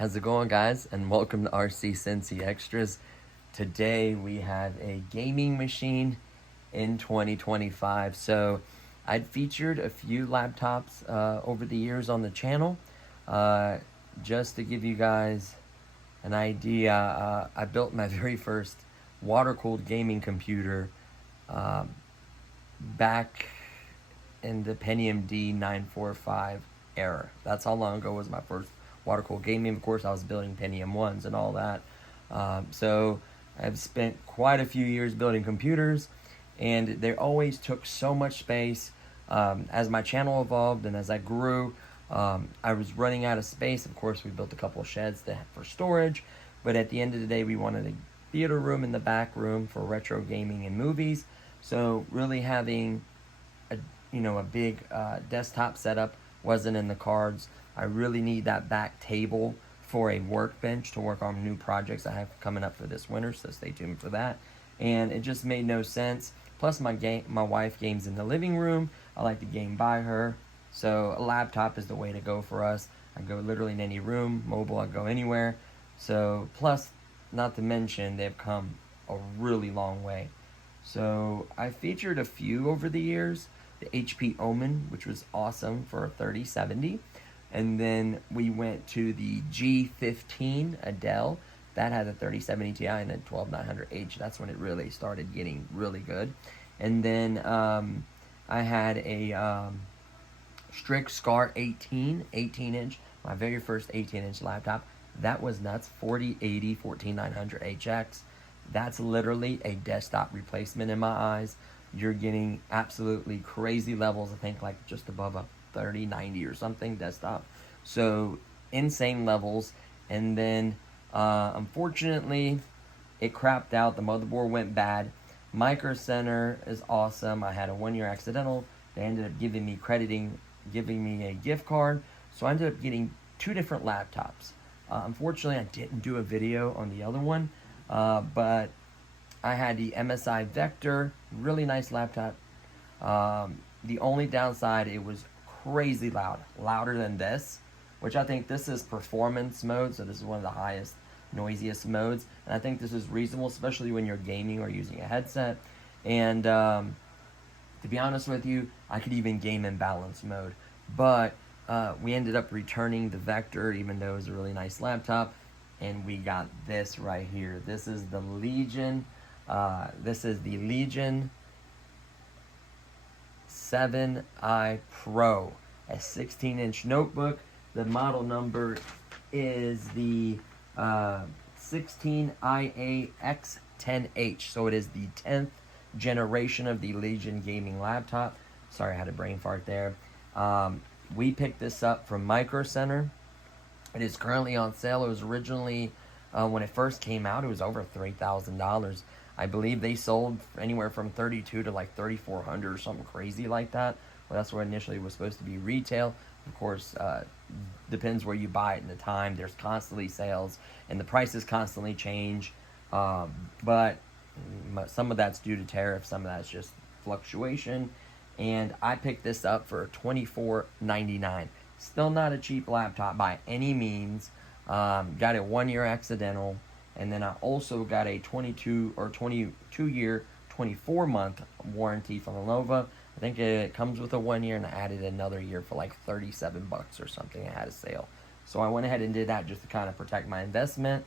How's it going, guys? And welcome to RC Cincy Extras. Today we have a gaming machine in 2025. So I'd featured a few laptops over the years on the channel. Just to give you guys an idea, I built my very first water-cooled gaming computer back in the Pentium D945 era. That's how long ago was my first water-cooled gaming. Of course, I was building Pentium 1s and all that. So I've spent quite a few years building computers, and they always took so much space. As my channel evolved and as I grew, I was running out of space. Of course, we built a couple of sheds for storage, but at the end of the day, we wanted a theater room in the back room for retro gaming and movies. So really having a big desktop setup wasn't in the cards. I really need that back table for a workbench to work on new projects I have coming up for this winter, so stay tuned for that. And it just made no sense. Plus, my wife games in the living room. I like to game by her, so a laptop is the way to go for us. I go literally in any room, mobile, I go anywhere. So, plus, not to mention, they've come a really long way. So, I featured a few over the years. The HP Omen, which was awesome for a 3070. And then we went to the G15 Adele. That had a 3070 Ti and a 12900H. That's when it really started getting really good. And then I had a Strix Scar 18-inch, my very first 18-inch laptop. That was nuts. 4080 14900HX. That's literally a desktop replacement in my eyes. You're getting absolutely crazy levels. I think like just above a 3090 or something desktop. So insane levels. And then unfortunately it crapped out. The motherboard went bad. Micro Center is awesome. I had a 1-year accidental. They ended up giving me a gift card. So I ended up getting 2 different laptops. Unfortunately, I didn't do a video on the other one, but I had the MSI Vector, really nice laptop. The only downside, it was crazy loud, louder than this, which I think this is performance mode, so this is one of the highest, noisiest modes, and I think this is reasonable, especially when you're gaming or using a headset. And to be honest with you, I could even game in balance mode, but we ended up returning the Vector, even though it was a really nice laptop, and we got this right here. This is the Legion. This is the Legion 7i Pro, a 16-inch notebook. The model number is the 16IA-X10H, so it is the 10th generation of the Legion gaming laptop. Sorry, I had a brain fart there. We picked this up from Micro Center. It is currently on sale. It was originally, when it first came out, it was over $3,000. I believe they sold anywhere from $3,200 to like $3,400 or something crazy like that. Well, that's where initially it was supposed to be retail. Of course, depends where you buy it in the time. There's constantly sales, and the prices constantly change. But some of that's due to tariffs, some of that's just fluctuation. And I picked this up for $24.99. Still not a cheap laptop by any means. Got a 1-year accidental. And then I also got a 22-year, 24-month warranty from Lenovo. I think it comes with a 1 year, and I added another year for like $37 or something. I had a sale. So I went ahead and did that just to kind of protect my investment.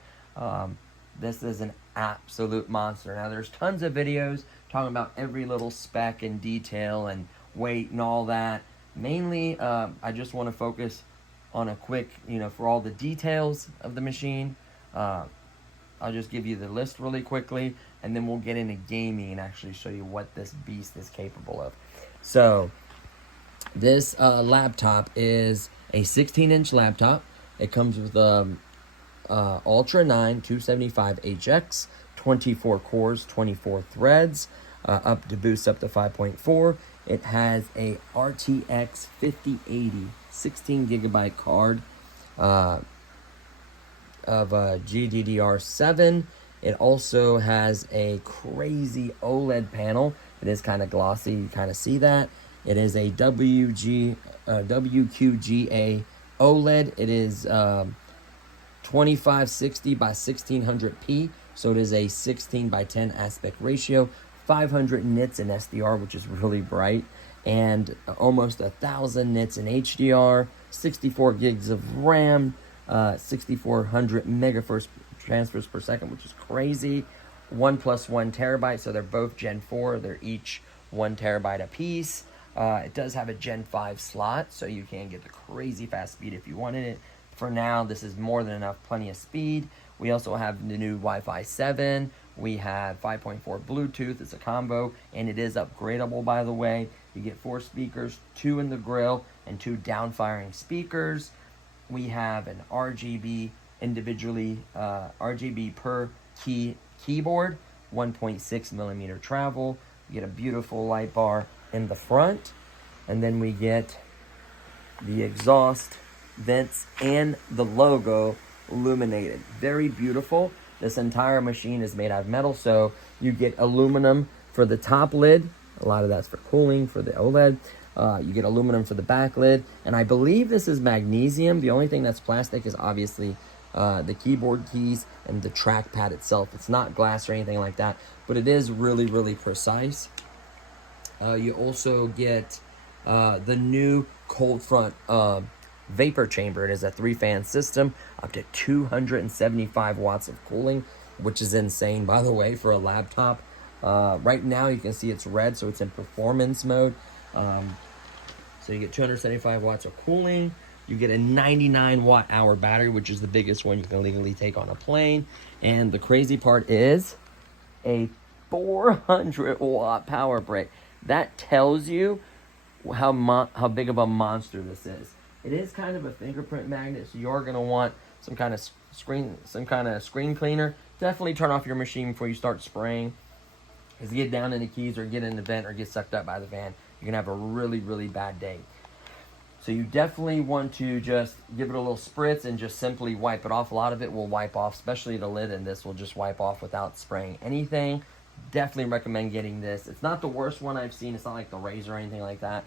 This is an absolute monster. Now, there's tons of videos talking about every little spec and detail and weight and all that. Mainly, I just want to focus on a quick, for all the details of the machine. I'll just give you the list really quickly, and then we'll get into gaming and actually show you what this beast is capable of. So, this laptop is a 16-inch laptop. It comes with Ultra 9 275HX, 24 cores, 24 threads, up to boost up to 5.4. It has a RTX 5080 16GB card of GDDR7. It also has a crazy OLED panel. It is kind of glossy, you kind of see that. It is a WQGA OLED. It is 2560 by 1600p, so it is a 16 by 10 aspect ratio, 500 nits in SDR, which is really bright, and almost 1,000 nits in HDR, 64 gigs of RAM, 6,400 megahertz transfers per second, which is crazy. 1 + 1 terabyte, so they're both Gen 4. They're each 1 terabyte apiece. It does have a Gen 5 slot, so you can get the crazy fast speed if you wanted it. For now, this is more than enough, plenty of speed. We also have the new Wi-Fi 7. We have 5.4 Bluetooth. It's a combo, and it is upgradable, by the way. You get 4 speakers, 2 in the grill, and 2 down-firing speakers. We have an RGB individually, RGB per keyboard, 1.6 millimeter travel. You get a beautiful light bar in the front, and then we get the exhaust vents and the logo illuminated. Very beautiful. This entire machine is made out of metal, so you get aluminum for the top lid. A lot of that's for cooling for the OLED. You get aluminum for the back lid, and I believe this is magnesium. The only thing that's plastic is obviously the keyboard keys and the trackpad itself. It's not glass or anything like that, but it is really, really precise. You also get the new cold front vapor chamber. It is a 3-fan system, up to 275 watts of cooling, which is insane, by the way, for a laptop. Right now you can see it's red, so it's in performance mode. So you get 275 watts of cooling. You get a 99 watt hour battery, which is the biggest one you can legally take on a plane. And the crazy part is a 400 watt power brick. That tells you how big of a monster this is. It is kind of a fingerprint magnet, so you're gonna want some kind of screen cleaner. Definitely turn off your machine before you start spraying. Because you get down in the keys or get in the vent or get sucked up by the fan, you're gonna have a really, really bad day. So you definitely want to just give it a little spritz and just simply wipe it off. A lot of it will wipe off, especially the lid, and this will just wipe off without spraying anything. Definitely recommend getting this. It's not the worst one I've seen. It's not like the razor or anything like that,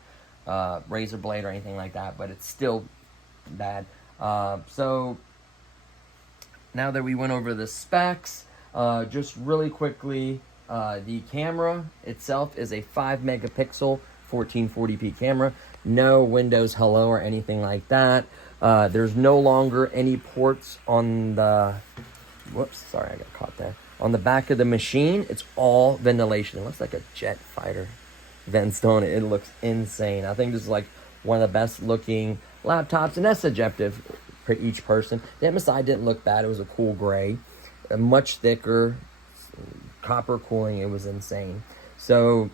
razor blade or anything like that, but it's still bad. So now that we went over the specs, just really quickly, the camera itself is a 5 megapixel 1440p camera. No Windows Hello or anything like that. There's no longer any ports on the, whoops, sorry, I got caught there. On the back of the machine, it's all ventilation. It looks like a jet fighter vents on it. It looks insane. I think this is like one of the best looking laptops, and that's subjective for each person. The MSI didn't look bad. It was a cool gray, much thicker, copper cooling. It was insane. So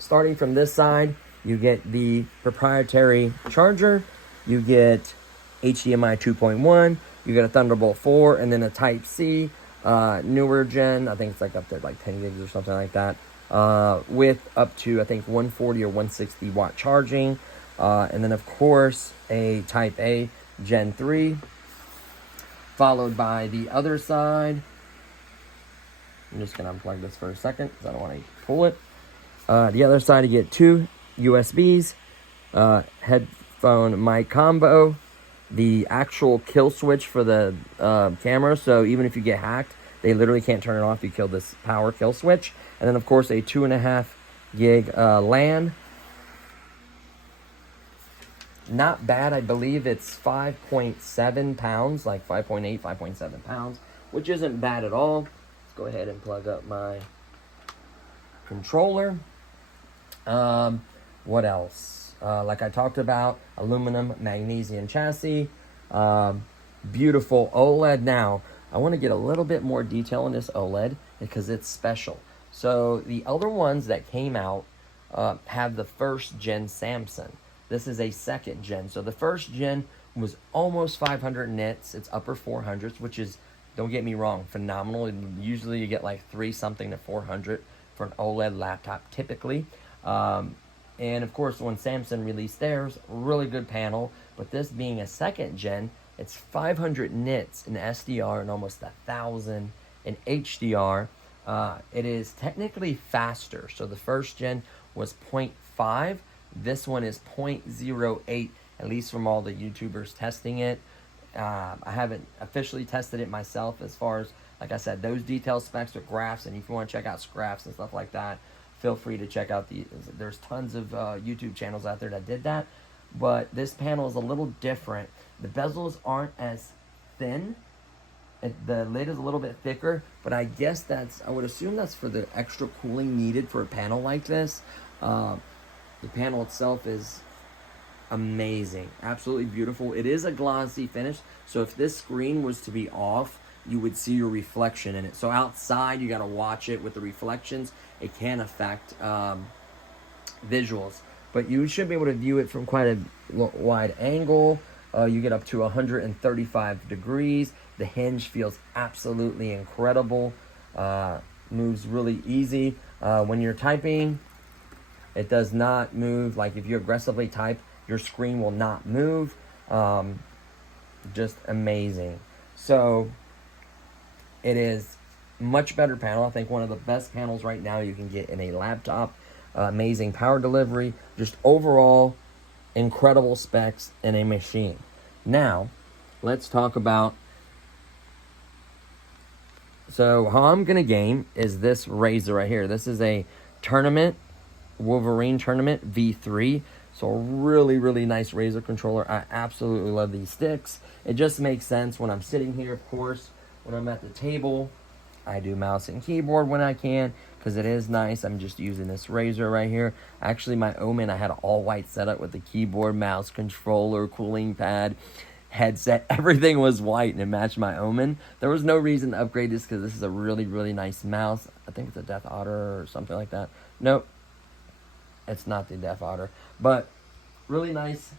starting from this side, you get the proprietary charger, you get HDMI 2.1, you get a Thunderbolt 4, and then a Type-C, newer gen, I think it's like up to like 10 gigs or something like that, with up to, I think, 140 or 160 watt charging, and then of course a Type-A Gen 3, followed by the other side. I'm just going to unplug this for a second because I don't want to pull it. The other side, you get 2 USBs, headphone mic combo, the actual kill switch for the camera, so even if you get hacked, they literally can't turn it off. You kill this power kill switch. And then of course a 2.5 gig LAN. Not bad. I believe it's 5.7 pounds, like 5.8, 5.7 pounds, which isn't bad at all. Let's go ahead and plug up my controller. What else? Like I talked about, aluminum magnesium chassis, beautiful OLED. Now, I want to get a little bit more detail on this OLED because it's special. So the other ones that came out have the first gen Samsung. This is a second gen. So the first gen was almost 500 nits. It's upper 400s, which is, don't get me wrong, phenomenal. Usually you get like 3 something to 400 for an OLED laptop typically. And of course, when Samsung released theirs, really good panel. But this being a second gen, it's 500 nits in SDR and almost 1,000 in HDR. It is technically faster. So the first gen was 0.5. This one is 0.08, at least from all the YouTubers testing it. I haven't officially tested it myself as far as, like I said, those detailed specs with graphs. And if you want to check out graphs and stuff like that, feel free to check out there's tons of YouTube channels out there that did that. But this panel is a little different. The bezels aren't as thin. The lid is a little bit thicker, but I guess I would assume that's for the extra cooling needed for a panel like this. The panel itself is amazing, absolutely beautiful. It is a glossy finish, so if this screen was to be off, you would see your reflection in it. So outside, you got to watch it with the reflections. It can affect visuals, but you should be able to view it from quite a wide angle. You get up to 135 degrees. The hinge feels absolutely incredible. Moves really easy. When you're typing, it does not move. Like if you aggressively type, your screen will not move. Just amazing. So it is much better panel. I think one of the best panels right now you can get in a laptop. Amazing power delivery. Just overall incredible specs in a machine. Now, let's talk about. So how I'm gonna game is this Razer right here. This is a tournament, Wolverine tournament V3. So a really, really nice Razer controller. I absolutely love these sticks. It just makes sense when I'm sitting here, of course. When I'm at the table, I do mouse and keyboard when I can, because it is nice. I'm just using this Razer right here. Actually, my Omen, I had an all-white setup with the keyboard, mouse, controller, cooling pad, headset. Everything was white, and it matched my Omen. There was no reason to upgrade this, because this is a really, really nice mouse. I think it's a Death Otter or something like that. Nope. It's not the Death Otter, but really nice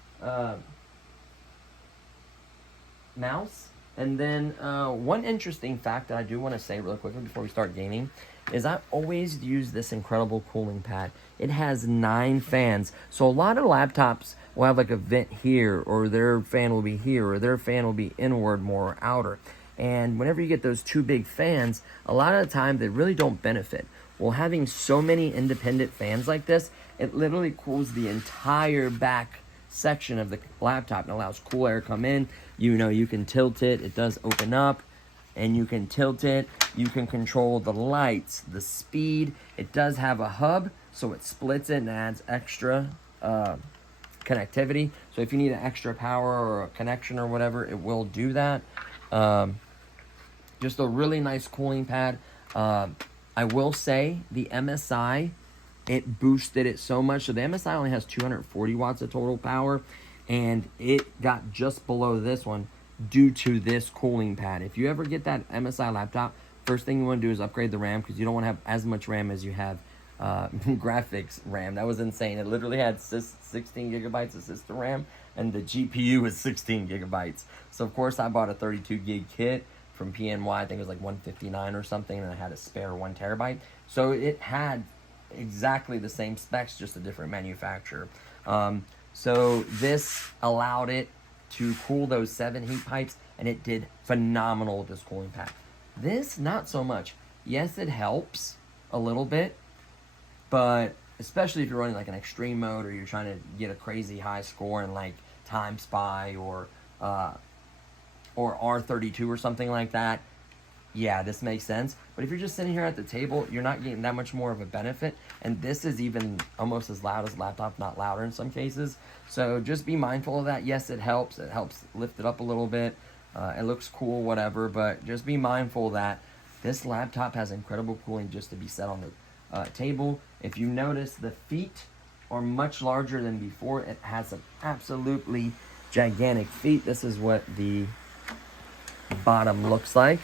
mouse. And then one interesting fact that I do want to say really quickly before we start gaming is I always use this incredible cooling pad. It has 9 fans. So a lot of laptops will have like a vent here, or their fan will be here, or their fan will be inward more or outer. And whenever you get those 2 big fans, a lot of the time they really don't benefit. Well, having so many independent fans like this, it literally cools the entire back section of the laptop and allows cool air to come in. You know, you can tilt it. It does open up, and you can tilt it. You can control the lights, the speed. It does have a hub, so it splits it and adds extra connectivity. So if you need an extra power or a connection or whatever, it will do that. Just a really nice cooling pad. I will say the MSI, it boosted it so much. So the MSI only has 240 watts of total power, and it got just below this one due to this cooling pad. If you ever get that MSI laptop, first thing you want to do is upgrade the RAM, because you don't want to have as much RAM as you have graphics RAM. That was insane. It literally had 16 gigabytes of system RAM, and the GPU was 16 gigabytes. So of course I bought a 32 gig kit from PNY. I think it was like 159 or something, and I had a spare 1 terabyte. So it had exactly the same specs, just a different manufacturer. So this allowed it to cool those 7 heat pipes, and it did phenomenal with this cooling pad. This, not so much. Yes, it helps a little bit, but especially if you're running like an extreme mode, or you're trying to get a crazy high score in like Time Spy or R32 or something like that, yeah, this makes sense. But if you're just sitting here at the table, you're not getting that much more of a benefit. And this is even almost as loud as laptop, not louder in some cases. So just be mindful of that. Yes, it helps. It helps lift it up a little bit. It looks cool, whatever. But just be mindful that this laptop has incredible cooling just to be set on the table. If you notice, the feet are much larger than before. It has some absolutely gigantic feet. This is what the bottom looks like.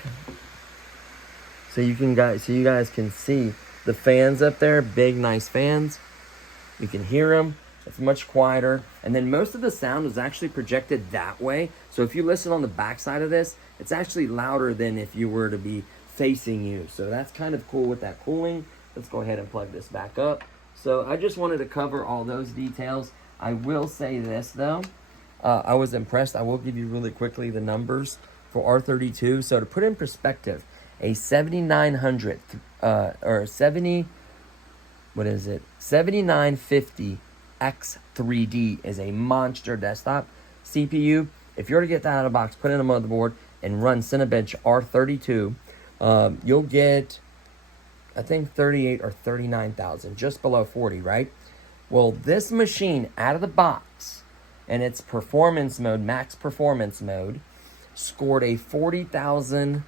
So you guys can see the fans up there, big nice fans. You can hear them. It's much quieter. And then most of the sound is actually projected that way. So if you listen on the back side of this, it's actually louder than if you were to be facing you. So that's kind of cool with that cooling. Let's go ahead and plug this back up. So I just wanted to cover all those details. I will say this though. I was impressed. I will give you really quickly the numbers for R32. So to put in perspective, a 7900 or 7950 X3D is a monster desktop CPU. if you were to get that out of the box, put it in a motherboard, and run Cinebench R32, you'll get, I think, 38 or 39,000, just below 40, right? Well, this machine out of the box, and its performance mode, max performance mode, scored a 40,000,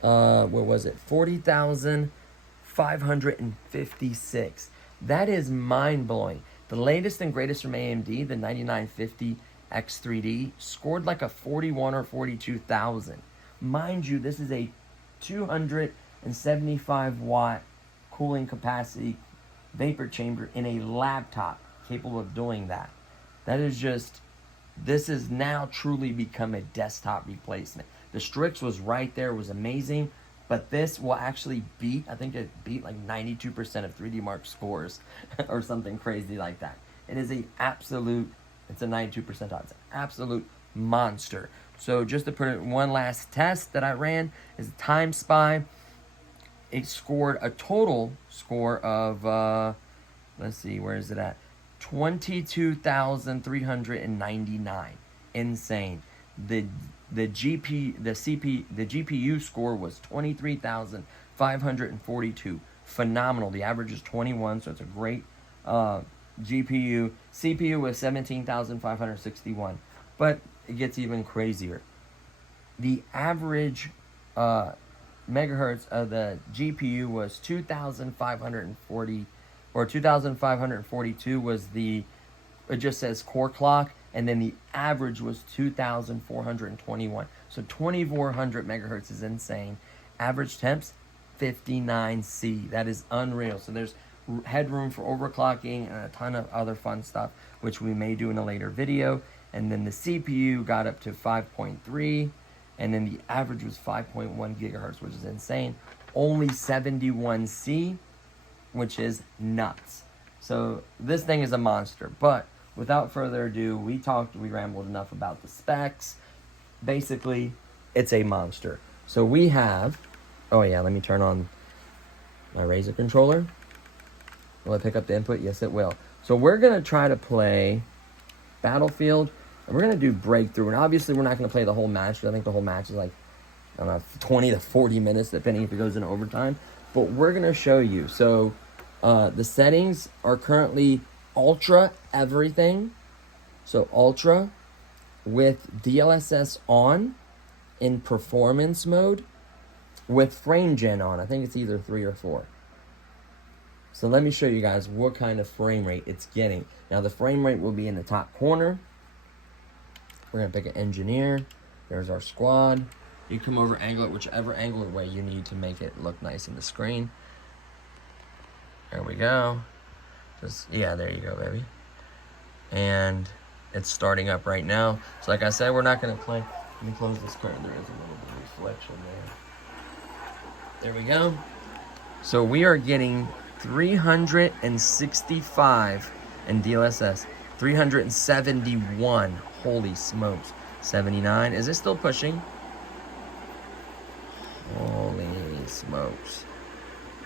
what was it? 40,556. That is mind-blowing. The latest and greatest from AMD, the 9950 X3D, scored like a 41 or 42,000. Mind you, this is a 275 watt cooling capacity vapor chamber in a laptop capable of doing that. That is just, this has now truly become a desktop replacement. The Strix was right there, was amazing, but this will actually beat, I think it beat like 92% of 3D Mark scores or something crazy like that. It is a absolute, it's a 92%, it's an absolute monster. So just to put it, one last test that I ran is Time Spy. It scored a total score of, let's see, where is it at? 22,399. Insane. The GPU score was 23,542. Phenomenal. The average is 21, so it's a great GPU. CPU was 17,561. But it gets even crazier. The average megahertz of the GPU was 2,540, or 2,542 was the, it just says core clock, and then the average was 2,421. So 2,400 megahertz is insane. Average temps, 59C. That is unreal. So there's headroom for overclocking and a ton of other fun stuff, which we may do in a later video. And then the CPU got up to 5.3, and then the average was 5.1 gigahertz, which is insane. Only 71C, which is nuts. So this thing is a monster. But without further ado, we rambled enough about the specs. Basically, it's a monster. So we have, oh yeah, let me turn on my Razer controller. Will it pick up the input? Yes, it will. So we're going to try to play Battlefield, and we're going to do Breakthrough. And obviously, we're not going to play the whole match. I think the whole match is like, I don't know, 20 to 40 minutes, depending if it goes into overtime. But we're going to show you. So the settings are currently Ultra everything. So Ultra with DLSS on in performance mode with frame gen on. I think it's either 3 or 4. So let me show you guys what kind of frame rate it's getting. Now the frame rate will be in the top corner. We're going to pick an engineer. There's our squad. You come over, angle it whichever angle or way you need to make it look nice in the screen. There we go. Just, yeah, there you go, baby. And it's starting up right now. So like I said, we're not going to play. Let me close this curtain. There is a little bit of reflection there. There we go. So we are getting 365 in DLSS. 371. Holy smokes. 79. Is it still pushing? Holy smokes.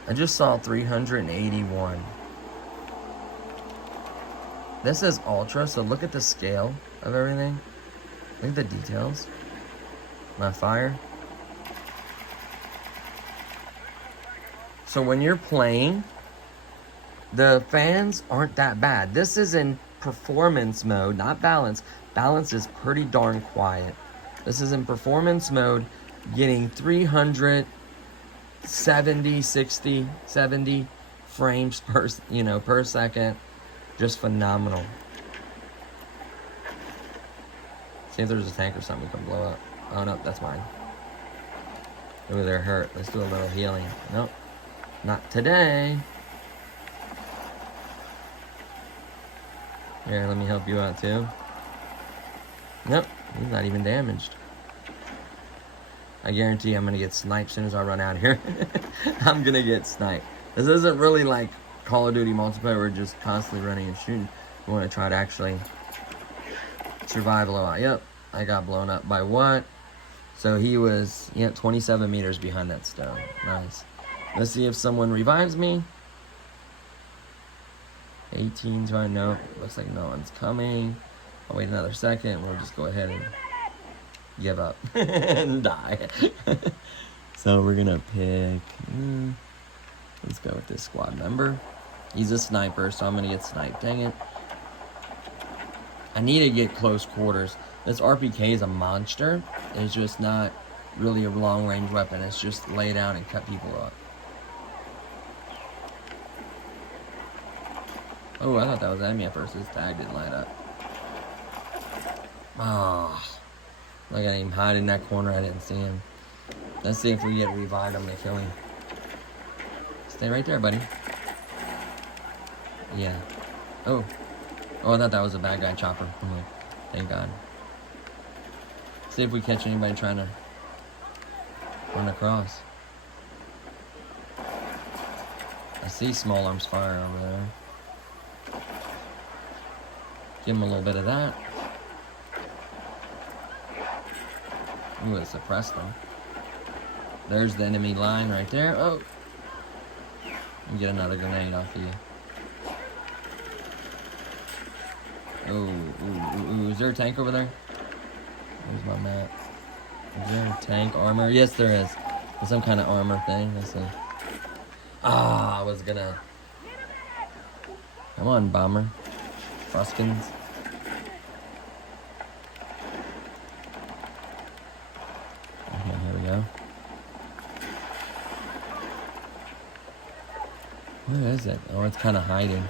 I just saw 381. This is Ultra, so look at the scale of everything. Look at the details. My fire. So when you're playing, the fans aren't that bad. This is in performance mode, not balance. Balance is pretty darn quiet. This is in performance mode, getting 370, 60, 70 frames per second. Just phenomenal. See if there's a tank or something we can blow up. Oh no, that's mine. Ooh, they're hurt. Let's do a little healing. Nope. Not today. Here, let me help you out too. Nope, he's not even damaged. I guarantee I'm gonna get sniped as soon as I run out of here. I'm gonna get sniped. This isn't really like Call of Duty multiplayer. We're just constantly running and shooting. We want to try to actually survive a little while. Yep, I got blown up by what? So he was, 27 meters behind that stone. Nice. Let's see if someone revives me. 18 trying, no. Looks like no one's coming. I'll wait another second. We'll just go ahead and give up and die. So we're gonna pick, let's go with this squad member. He's a sniper, so I'm gonna get sniped. Dang it. I need to get close quarters. This RPK is a monster. It's just not really a long range weapon. It's just lay down and cut people up. Oh, I thought that was enemy at first. His tag didn't light up. Oh, look at him hide in that corner. I didn't see him. Let's see if we get revived. I'm gonna kill him. Stay right there, buddy. Yeah. Oh. Oh, I thought that was a bad guy chopper. Oh, thank God. See if we catch anybody trying to run across. I see small arms fire over there. Give him a little bit of that. Ooh, it suppressed them. There's the enemy line right there. Oh! And get another grenade off of you. Oh, is there a tank over there? Where's my map? Is there a tank armor? Yes, there is. There's some kind of armor thing. Let's see. Ah, I was gonna. Come on, bomber. Fruskins. Okay, here we go. Where is it? Oh, it's kind of hiding.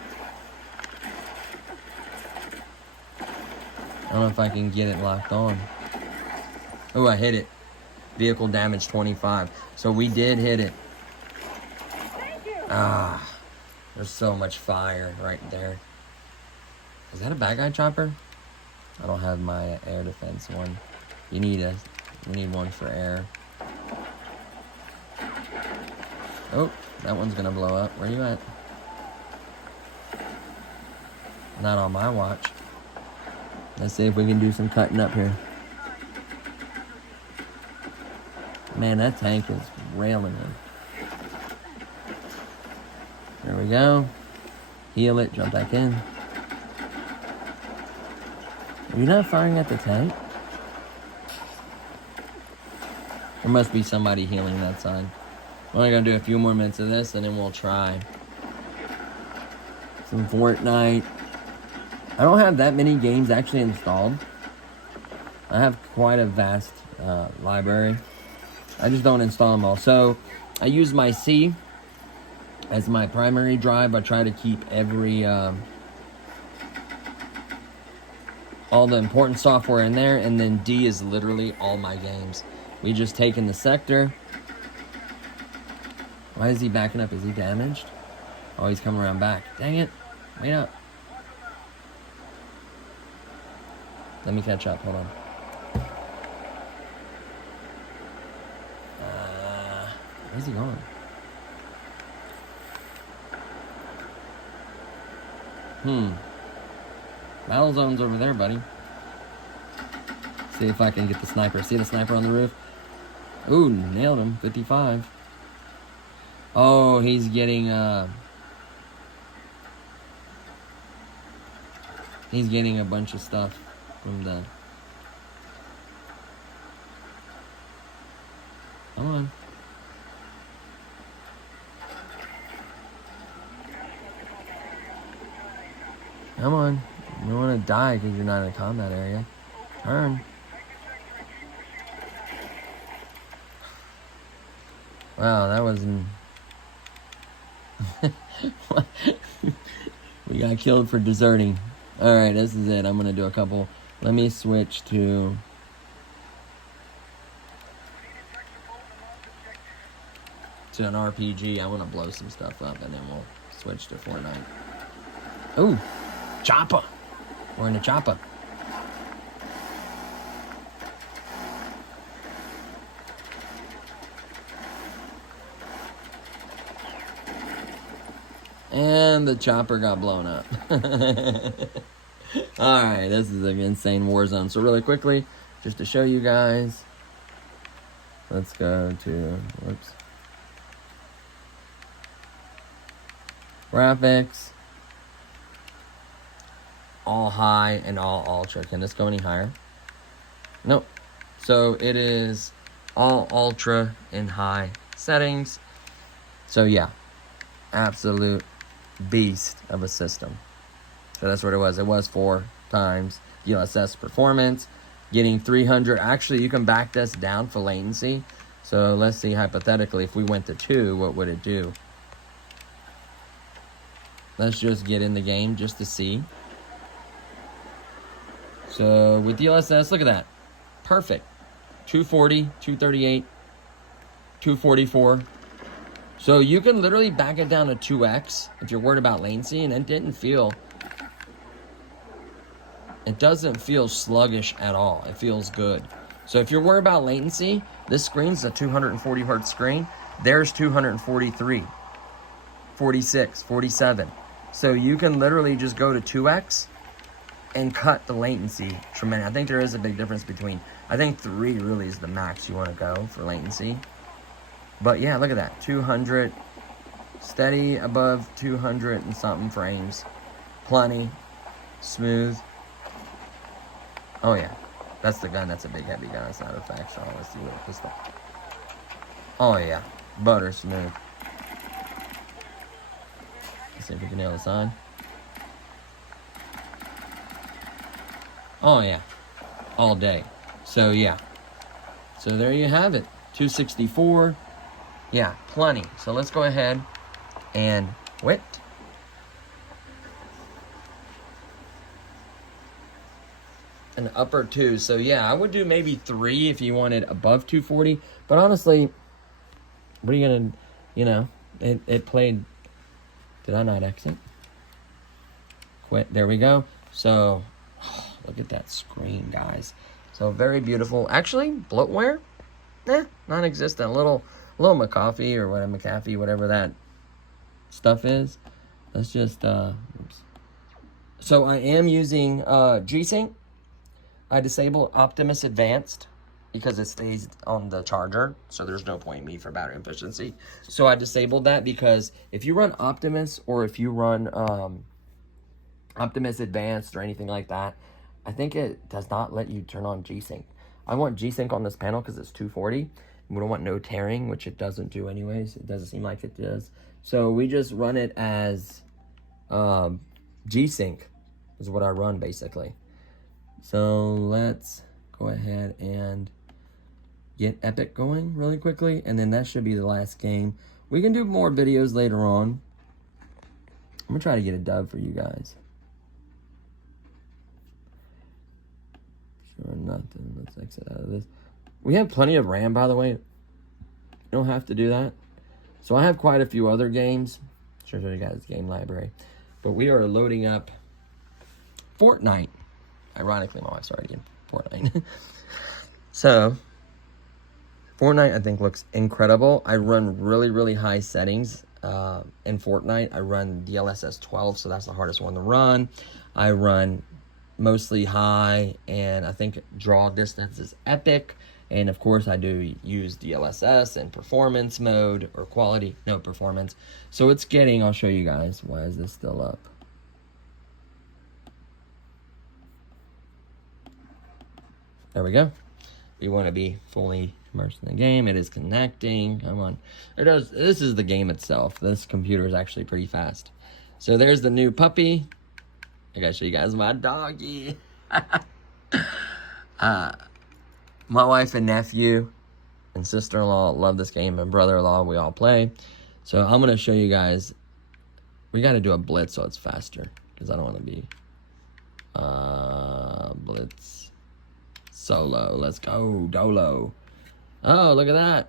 I don't know if I can get it locked on. Oh, I hit it. Vehicle damage 25. So we did hit it. Ah, there's so much fire right there. Is that a bad guy chopper? I don't have my air defense one. We need one for air. Oh, that one's gonna blow up. Where you at? Not on my watch. Let's see if we can do some cutting up here. Man, that tank is railing in. There we go. Heal it, jump back in. Are you not firing at the tank? There must be somebody healing that side. We're only gonna do a few more minutes of this and then we'll try some Fortnite. I don't have that many games actually installed. I have quite a vast library. I just don't install them all. So I use my C as my primary drive. I try to keep every all the important software in there, and then D is literally all my games. We just taken the sector. Why is he backing up? Is he damaged? Oh, he's coming around back. Dang it. Wait up. Let me catch up. Hold on. Where's he going? Battle zone's over there, buddy. See if I can get the sniper. See the sniper on the roof? Ooh, nailed him. 55. Oh, he's getting a bunch of stuff from the... Come on. Come on. You don't want to die because you're not in a combat area. Turn. Wow, that wasn't... We got killed for deserting. Alright, this is it. I'm going to do a couple... Let me switch to... an RPG. I want to blow some stuff up and then we'll switch to Fortnite. Ooh, chopper. We're in a chopper. And the chopper got blown up. Alright, this is an insane war zone. So really quickly, just to show you guys, let's go to, whoops. Graphics. All high and all ultra. Can this go any higher? Nope. So it is all ultra and high settings. So yeah, absolute beast of a system. So that's what it was. It was 4 times DLSS performance, getting 300. Actually, you can back this down for latency. So let's see, hypothetically, if we went to 2, what would it do? Let's just get in the game just to see. So with DLSS, look at that. Perfect. 240, 238, 244. So you can literally back it down to 2x if you're worried about latency, and it doesn't feel sluggish at all. It feels good. So if you're worried about latency, this screen's a 240 hertz screen. There's 243, 46, 47. So you can literally just go to 2x and cut the latency tremendously. I think there is a big difference between, I think 3 really is the max you want to go for latency. But yeah, look at that, 200, steady above 200 and something frames. Plenty, smooth. Oh yeah, that's the gun. That's a big heavy gun. It's not a faction. Let's see what it pistol. Oh yeah, butter smooth. Let's see if we can nail this on. Oh yeah, all day. So yeah, so there you have it. 264. Yeah, plenty. So let's go ahead and wait. An upper 2. So yeah, I would do maybe 3 if you wanted above 240. But honestly, what are you gonna, you know, it played. Did I not exit? Quit. There we go. So look at that screen, guys. So very beautiful. Actually, bloatware, non-existent. A little McAfee or whatever, McAfee, whatever that stuff is. Let's just oops. So I am using G-Sync. I disable Optimus Advanced because it stays on the charger, so there's no point in me for battery efficiency. So I disabled that because if you run Optimus or if you run Optimus Advanced or anything like that, I think it does not let you turn on G-Sync. I want G-Sync on this panel because it's 240. We don't want no tearing, which it doesn't do anyways. It doesn't seem like it does. So we just run it as G-Sync is what I run basically. So let's go ahead and get Epic going really quickly, and then that should be the last game. We can do more videos later on. I'm gonna try to get a dub for you guys. Sure, nothing. Let's exit out of this. We have plenty of RAM, by the way. You don't have to do that. So I have quite a few other games. Show you guys the game library. But we are loading up Fortnite. Ironically, my wife's already in Fortnite. So, Fortnite, I think, looks incredible. I run really, really high settings in Fortnite. I run DLSS 12, so that's the hardest one to run. I run mostly high, and I think draw distance is epic. And, of course, I do use DLSS and performance mode, or quality, no, performance. So it's getting, I'll show you guys. Why is this still up? There we go. We want to be fully immersed in the game. It is connecting. Come on. It does. This is the game itself. This computer is actually pretty fast. So there's the new puppy. I gotta show you guys my doggy. My wife and nephew and sister-in-law love this game, and brother-in-law, we all play. So I'm gonna show you guys. We gotta do a blitz so it's faster, because I don't want to be blitz. Solo, let's go, Dolo. Oh, look at that.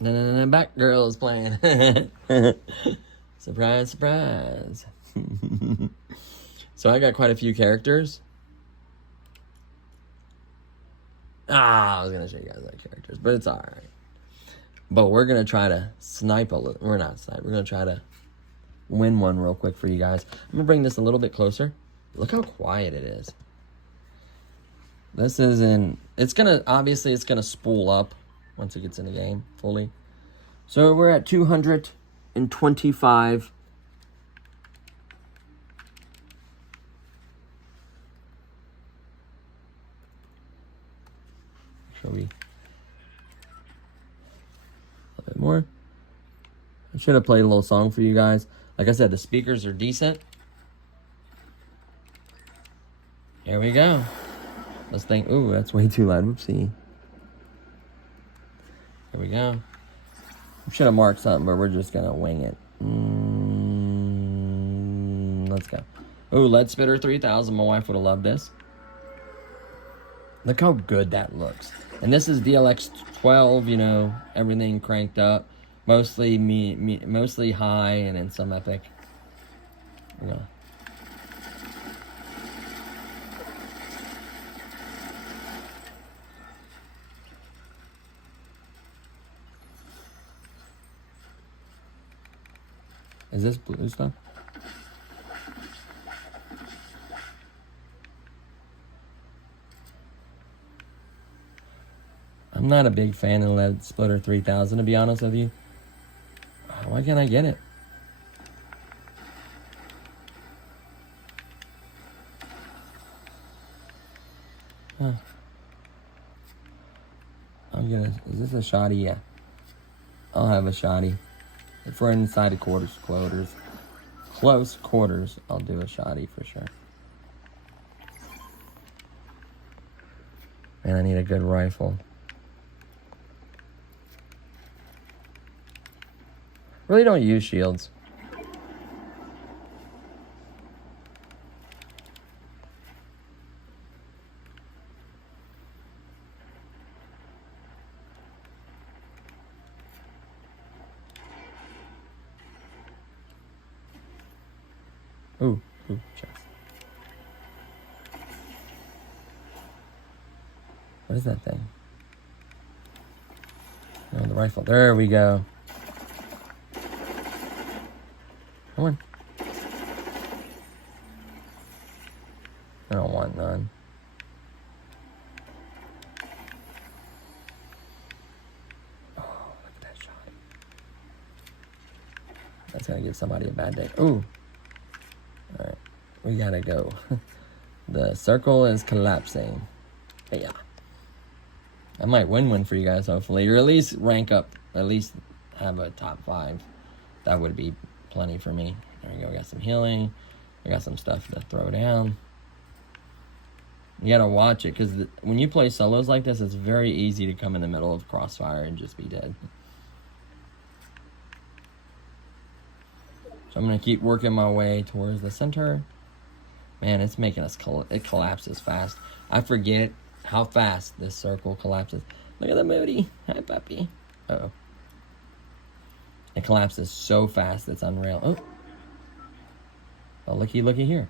Batgirl is playing. Surprise, surprise. So I got quite a few characters. I was going to show you guys that characters, but it's all right. But we're going to try to snipe a little. We're not snipe. We're going to try to win one real quick for you guys. I'm going to bring this a little bit closer. Look how quiet it is. This is in, it's gonna, obviously it's gonna spool up once it gets in the game fully. So we're at 225. Shall we more. I should have played a little song for you guys. Like I said, the speakers are decent. Here we go. Let's think. Ooh, that's way too loud. Whoopsie. Here we go. We should have marked something, but we're just going to wing it. Let's go. Ooh, LED Spitter 3000. My wife would have loved this. Look how good that looks. And this is DLX 12, you know, everything cranked up. Mostly mostly high, and then some epic. Yeah. Is this blue stuff? I'm not a big fan of LED Splitter 3000, to be honest with you. Why can't I get it? Huh. Is this a shoddy? Yeah. I'll have a shoddy. If we're inside the close quarters, I'll do a shoddy for sure. Man, I need a good rifle. Really don't use shields. Ooh, chest. What is that thing? Oh, the rifle. There we go. Come on. I don't want none. Oh, look at that shot. That's gonna give somebody a bad day. Ooh. Alright. We gotta go. The circle is collapsing. Hey, yeah. I might win one for you guys, hopefully. Or at least rank up. At least have a top 5. That would be plenty for me. There we go. We got some healing. We got some stuff to throw down. You gotta watch it, because when you play solos like this, it's very easy to come in the middle of crossfire and just be dead. So I'm gonna keep working my way towards the center. Man, it's making us it collapses fast. I forget how fast this circle collapses. Look at the moody. Hi, puppy. Uh-oh. It collapses so fast, it's unreal. Oh. Oh, looky here.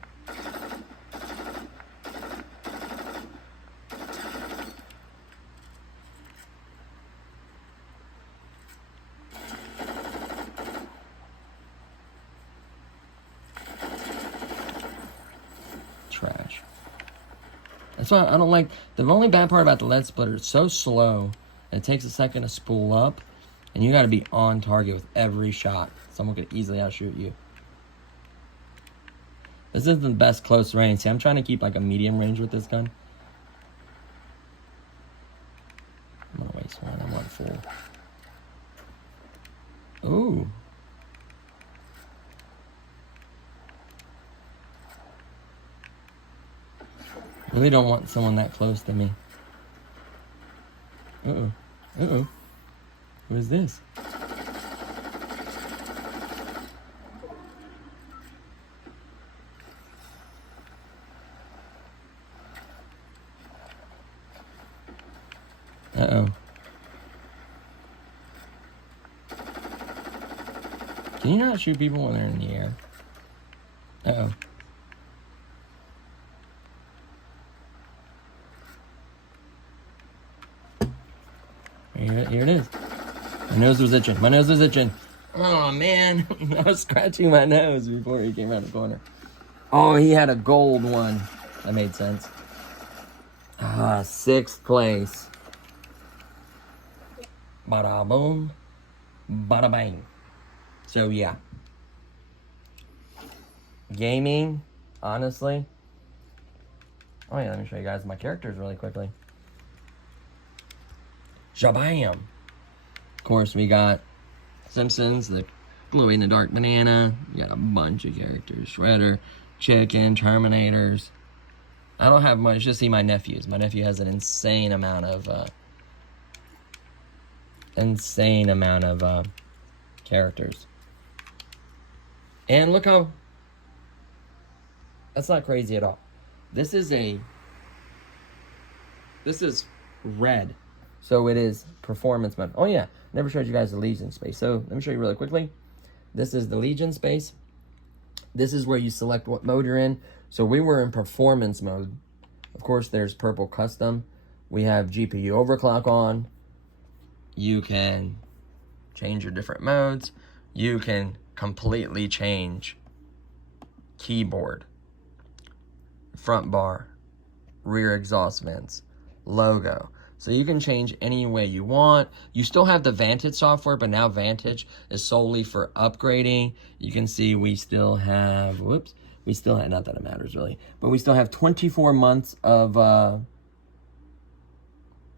Trash. That's why I don't like, the only bad part about the LED splitter, it's so slow, and it takes a second to spool up, and you gotta be on target with every shot. Someone could easily outshoot you. This isn't the best close range. See, I'm trying to keep like a medium range with this gun. I'm gonna waste one. I want full. Ooh. Really don't want someone that close to me. Uh-oh. Uh-oh. What is this? Uh-oh. Can you not shoot people when they're in the air? Uh-oh. Here it is. My nose was itching. My nose was itching. Oh, man. I was scratching my nose before he came around the corner. Oh, he had a gold one. That made sense. Ah, 6th place. Bada boom. Bada bang. So, yeah. Gaming, honestly. Oh, yeah, let me show you guys my characters really quickly. Shabam. Of course, we got Simpsons, the glow-in-the-dark banana. You got a bunch of characters. Shredder, Chicken, Terminators. I don't have much. Just see my nephews. My nephew has an insane amount of characters. And look how, that's not crazy at all. This is red. So it is performance mode. Oh yeah, never showed you guys the Legion space. So let me show you really quickly. This is the Legion space. This is where you select what mode you're in. So we were in performance mode. Of course, there's purple custom. We have GPU overclock on. You can change your different modes. You can completely change keyboard, front bar, rear exhaust vents, logo. So you can change any way you want. You still have the Vantage software, but now Vantage is solely for upgrading. You can see we still have, not that it matters really, but we still have 24 months of,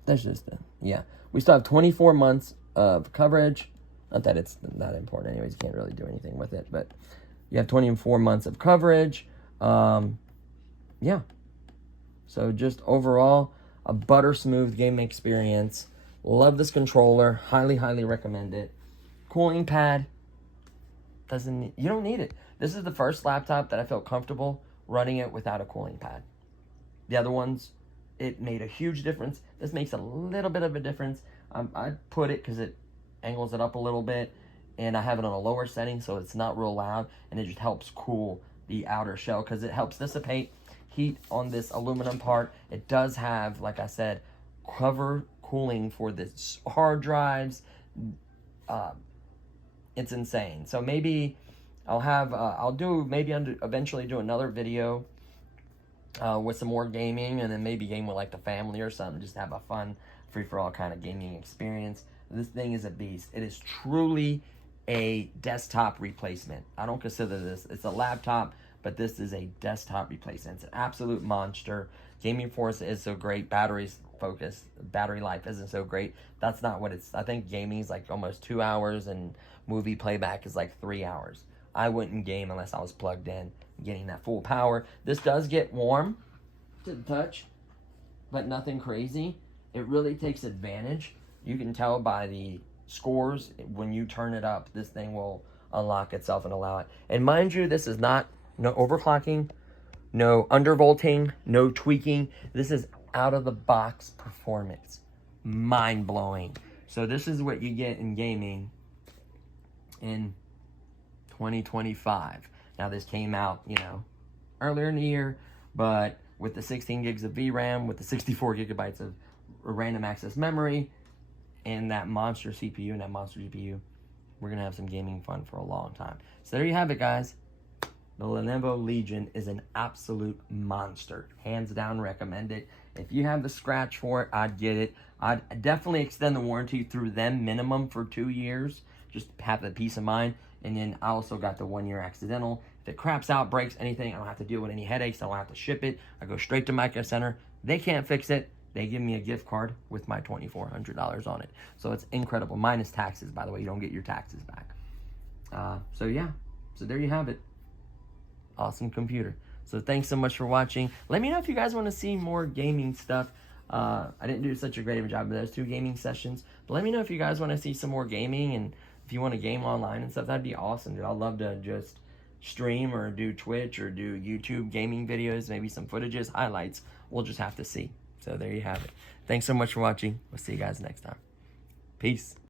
we still have 24 months of coverage. Not that it's that important anyways, you can't really do anything with it, but you have 24 months of coverage. Yeah. So just overall, a butter smooth gaming experience. Love this controller. Highly, highly recommend it. Cooling pad. You don't need it. This is the first laptop that I felt comfortable running it without a cooling pad. The other ones, it made a huge difference. This makes a little bit of a difference. I put it because it angles it up a little bit, and I have it on a lower setting so it's not real loud, and it just helps cool the outer shell because it helps dissipate heat on this aluminum part. It does have, like I said, cover cooling for the hard drives. It's insane. So maybe I'll eventually do another video with some more gaming, and then maybe game with like the family or something, just have a fun free-for-all kind of gaming experience. This thing is a beast. It is truly a desktop replacement. I don't consider this, it's a laptop, but this is a desktop replacement. It's an absolute monster. Gaming force is so great. Battery life isn't so great. That's not what I think gaming is like almost 2 hours, and movie playback is like 3 hours. I wouldn't game unless I was plugged in, getting that full power. This does get warm to the touch, but nothing crazy. It really takes advantage. You can tell by the scores when you turn it up, this thing will unlock itself and allow it. And mind you, this is no overclocking, no undervolting, no tweaking. This is out of the box performance. Mind blowing. So this is what you get in gaming in 2025. Now this came out, earlier in the year, but with the 16 gigs of VRAM, with the 64 gigabytes of random access memory, and that monster CPU and that monster GPU, we're going to have some gaming fun for a long time. So there you have it, guys. The Lenovo Legion is an absolute monster. Hands down, recommend it. If you have the scratch for it, I'd get it. I'd definitely extend the warranty through them, minimum for 2 years. Just have the peace of mind. And then I also got the 1 year accidental. If it craps out, breaks, anything, I don't have to deal with any headaches. I don't have to ship it. I go straight to Micro Center. They can't fix it. They give me a gift card with my $2,400 on it. So it's incredible. Minus taxes, by the way. You don't get your taxes back. So yeah. So there you have it. Awesome computer. So thanks so much for watching. Let me know if you guys want to see more gaming stuff. I didn't do such a great of a job with those 2 gaming sessions. But let me know if you guys want to see some more gaming, and if you want to game online and stuff, that'd be awesome, dude. I'd love to just stream or do Twitch or do YouTube gaming videos, maybe some footages, highlights. We'll just have to see. So there you have it. Thanks so much for watching. We'll see you guys next time. Peace.